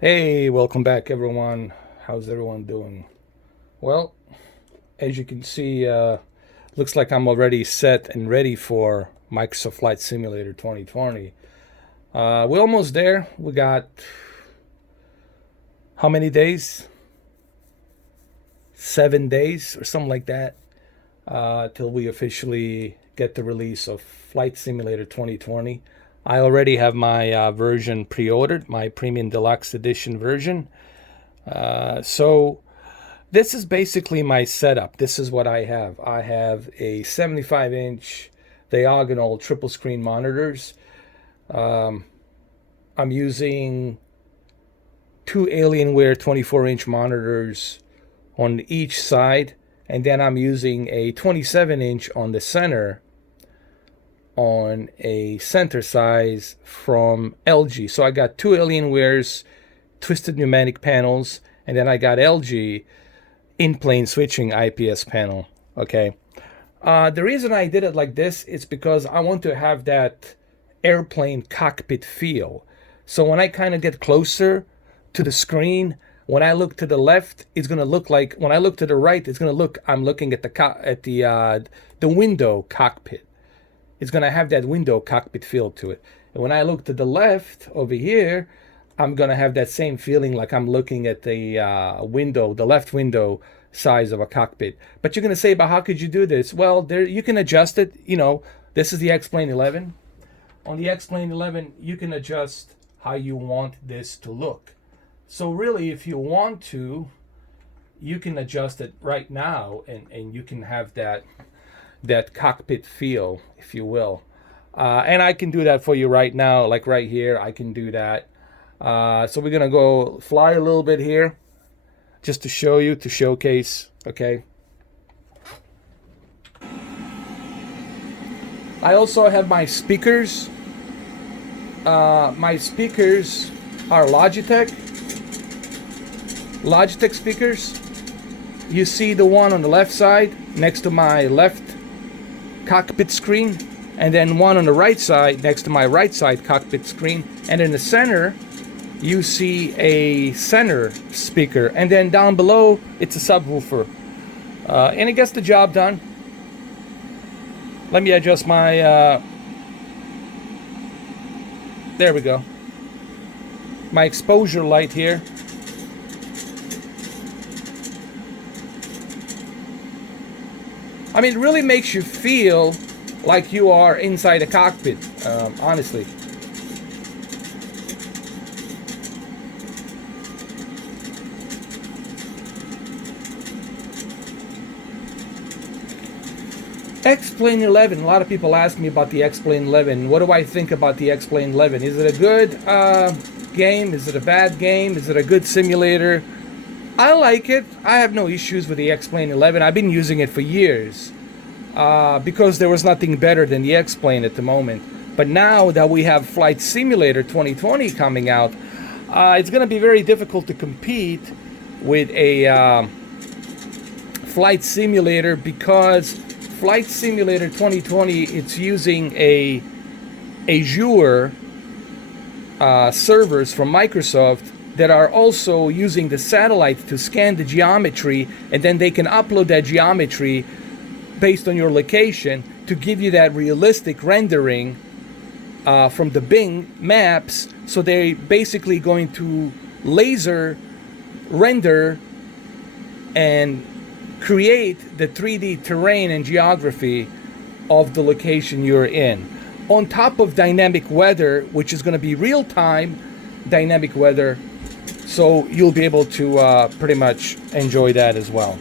Hey, welcome back, everyone. How's everyone doing? Well, as you can see, looks like I'm already set and ready for Microsoft Flight Simulator 2020. We're almost there. We got how many days? 7 days or something like that, till we officially get the release of Flight Simulator 2020. I already have my version pre-ordered, my Premium Deluxe Edition version. So this is basically my setup. This is what I have. I have a 75-inch diagonal triple screen monitors. Um, I'm using two Alienware 24-inch monitors on each side, and then I'm using a 27-inch on the center on a center size from LG. So I got two Alienware's twisted pneumatic panels, and then I got LG in-plane switching IPS panel. Okay. The reason I did it like this is because I want to have that airplane cockpit feel. So when I kind of get closer to the screen, when I look to the left, it's gonna look like when I look to the right, it's gonna look I'm looking at the window cockpit. It's gonna have that window cockpit feel to it. And when I look to the left over here, I'm gonna have that same feeling like I'm looking at the window, the left window size of a cockpit. But you're gonna say, "But how could you do this?" Well, there you can adjust it. This is the X-Plane 11. On the X-Plane 11, you can adjust how you want this to look. So really, if you want to, you can adjust it right now, and you can have that cockpit feel, if you will. And I can do that for you right now, like right here. I can do that. So we're gonna go fly a little bit here, just to show you, to showcase. Okay. I also have my speakers. My speakers are Logitech speakers. You see the one on the left side next to my left cockpit screen, and then one on the right side next to my right side cockpit screen, and in the center you see a center speaker, and then down below it's a subwoofer, and it gets the job done. Let me adjust my there we go, my exposure light here. I mean, it really makes you feel like you are inside a cockpit, honestly. X-Plane 11. A lot of people ask me about the X-Plane 11. What do I think about the X-Plane 11? Is it a good game? Is it a bad game? Is it a good simulator? I like it. I have no issues with the X-Plane 11. I've been using it for years because there was nothing better than the X-Plane at the moment. But now that we have Flight Simulator 2020 coming out, it's going to be very difficult to compete with a flight simulator, because Flight Simulator 2020, it's using a Azure servers from Microsoft that are also using the satellite to scan the geometry, and then they can upload that geometry based on your location to give you that realistic rendering from the Bing maps. So they're basically going to laser render and create the 3D terrain and geography of the location you're in, on top of dynamic weather, which is going to be real-time dynamic weather. So you'll be able to pretty much enjoy that as well.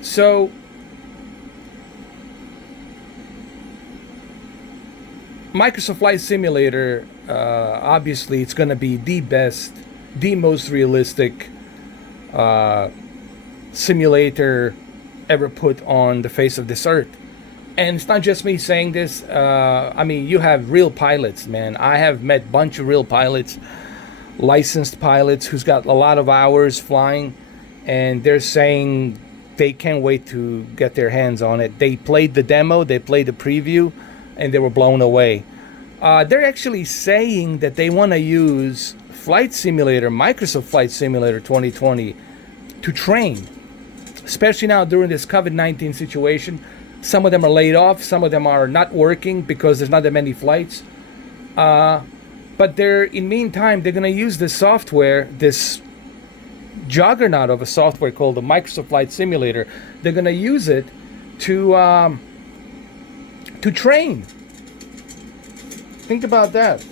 So Microsoft Flight Simulator, obviously it's going to be the best, the most realistic simulator ever put on the face of this earth. And it's not just me saying this. I mean, you have real pilots, man. I have met a bunch of real pilots, licensed pilots who's got a lot of hours flying, and they're saying they can't wait to get their hands on it. They played the demo, they played the preview, and they were blown away. They're actually saying that they want to use Flight Simulator, Microsoft Flight Simulator 2020, to train, especially now during this COVID-19 situation. Some of them are laid off, some of them are not working because there's not that many flights. But in meantime, they're going to use this software, this juggernaut of a software called the Microsoft Flight Simulator. They're going to use it to train. Think about that.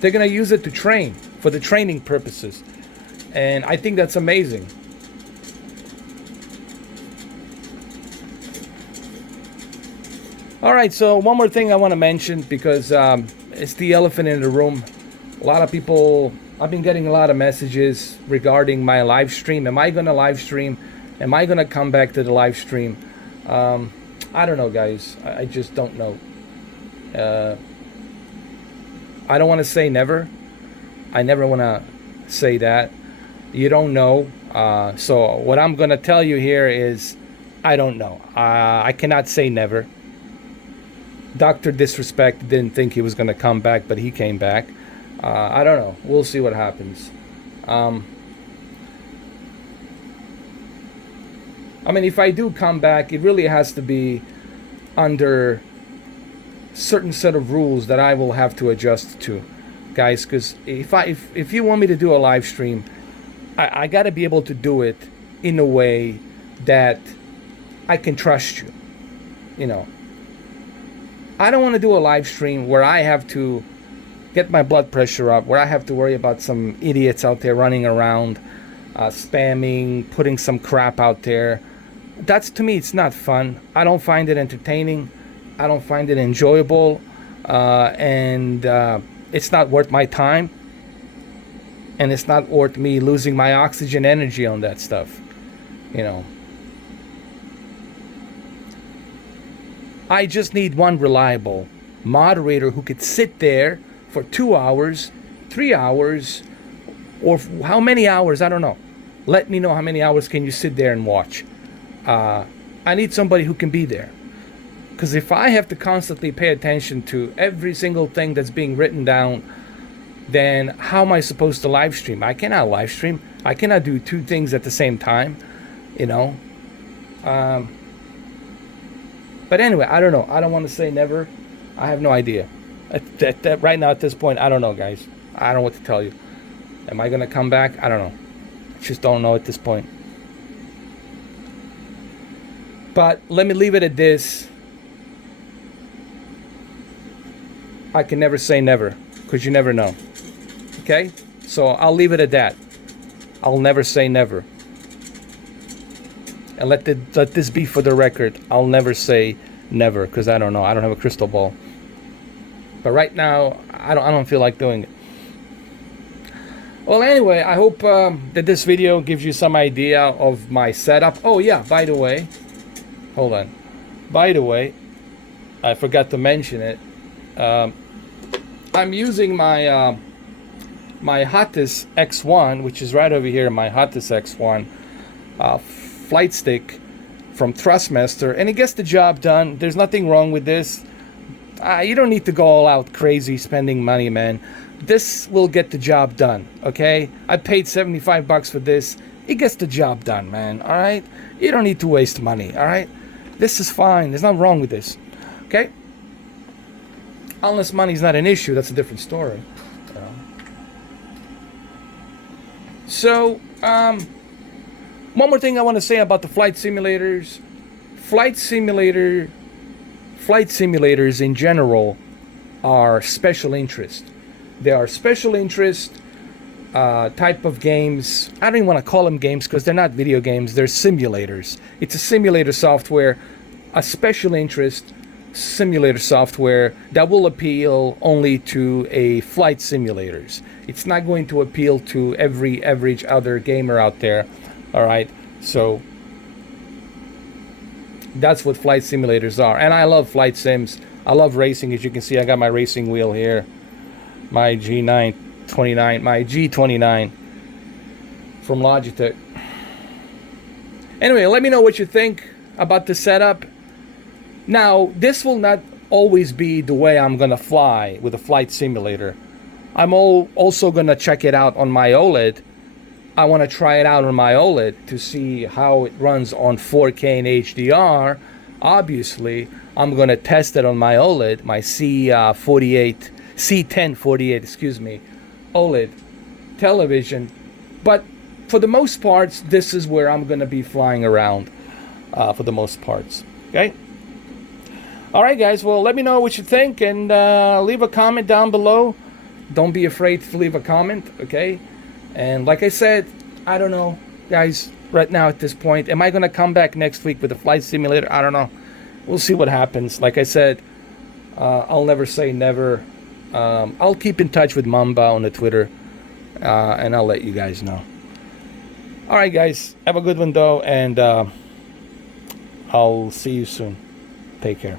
They're going to use it to train, for the training purposes. And I think that's amazing. All right, so one more thing I want to mention, because it's the elephant in the room. A lot of people, I've been getting a lot of messages regarding my live stream. Am I going to live stream? Am I going to come back to the live stream? I don't know, guys. I just don't know. I don't want to say never. I never want to say that. You don't know. So what I'm going to tell you here is I don't know. I cannot say never. Dr. Disrespect didn't think he was going to come back, but he came back. I don't know. We'll see what happens. I mean, if I do come back, it really has to be under certain set of rules that I will have to adjust to, guys. Because if you want me to do a live stream, I got to be able to do it in a way that I can trust you. You know, I don't want to do a live stream where I have to get my blood pressure up, where I have to worry about some idiots out there running around, spamming, putting some crap out there. That's, to me, it's not fun. I don't find it entertaining. I don't find it enjoyable, and it's not worth my time, and it's not worth me losing my oxygen energy on that stuff. You know, I just need one reliable moderator who could sit there for 2 hours, 3 hours, or how many hours, I don't know. Let me know how many hours can you sit there and watch. I need somebody who can be there. Because if I have to constantly pay attention to every single thing that's being written down, then how am I supposed to live stream? I cannot live stream. I cannot do two things at the same time, you know. But anyway, I don't know. I don't want to say never. I have no idea. Right now, at this point, I don't know, guys. I don't know what to tell you. Am I going to come back? I don't know. Just don't know at this point. But let me leave it at this. I can never say never, because you never know. Okay? So I'll leave it at that. I'll never say never. And let this be for the record. I'll never say never, because I don't know. I don't have a crystal ball. But right now, I don't feel like doing it. Well, anyway, I hope that this video gives you some idea of my setup. Oh yeah, by the way, hold on. By the way, I forgot to mention it. I'm using my my Hotus X1, which is right over here, my Hotus X1 flight stick from Thrustmaster, and it gets the job done. There's nothing wrong with this. You don't need to go all out crazy spending money, man. This will get the job done, okay? I paid $75 for this. It gets the job done, man, all right? You don't need to waste money, all right? This is fine. There's nothing wrong with this, okay? Unless money's not an issue, that's a different story. So, one more thing I want to say about the flight simulators. Flight simulators in general are special interest. They are special interest type of games. I don't even want to call them games because they're not video games. They're simulators. It's a simulator software, a special interest simulator software that will appeal only to a flight simulators. It's not going to appeal to every average other gamer out there. All right, so that's what flight simulators are. And I love flight sims. I love racing. As you can see, I got my racing wheel here, my G929, my G29 from Logitech. Anyway, let me know what you think about the setup. Now, this will not always be the way I'm gonna fly with a flight simulator. I'm also gonna check it out on my OLED. I want to try it out on my OLED to see how it runs on 4K and HDR. Obviously, I'm gonna test it on my OLED, my C1048, excuse me, OLED television. But for the most parts, this is where I'm gonna be flying around for the most parts. Okay. All right, guys. Well, let me know what you think and leave a comment down below. Don't be afraid to leave a comment. Okay. And like I said, I don't know, guys. Right now at this point, am I gonna come back next week with a flight simulator? I don't know. We'll see what happens. Like I said, I'll never say never. I'll keep in touch with Mamba on the Twitter, and I'll let you guys know. All right, guys. Have a good one, though, and I'll see you soon. Take care.